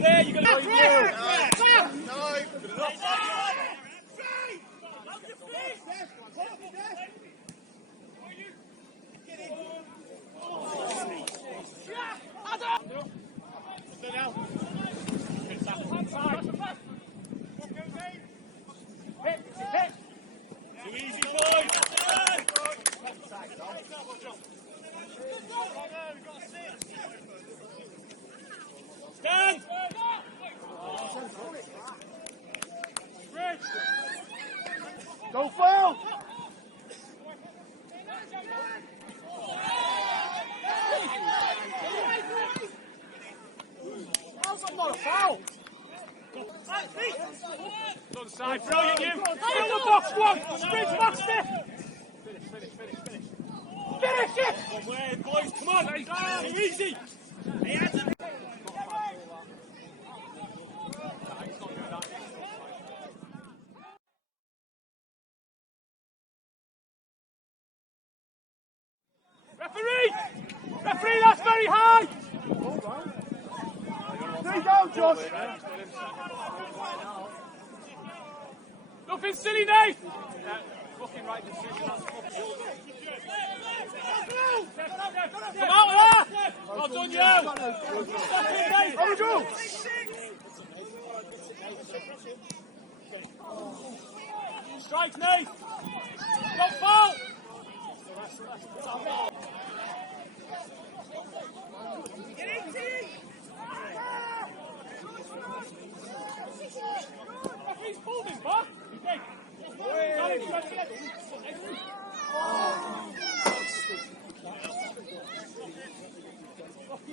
you're there, you're going to go. Too easy, boys. Stand! Don't foul! How's that not a foul? It's on the side, brilliant you! Fill the box one! Sprint faster! Finish it! One way, boys, come on! Too easy! He has it! Referee! Referee, that's very high! Three down, Josh! Nothing silly, Nate! Fucking right decision. Come out of there! Well done, Joe! How we go? Strike, Nate! Don't foul! He's pulled him back.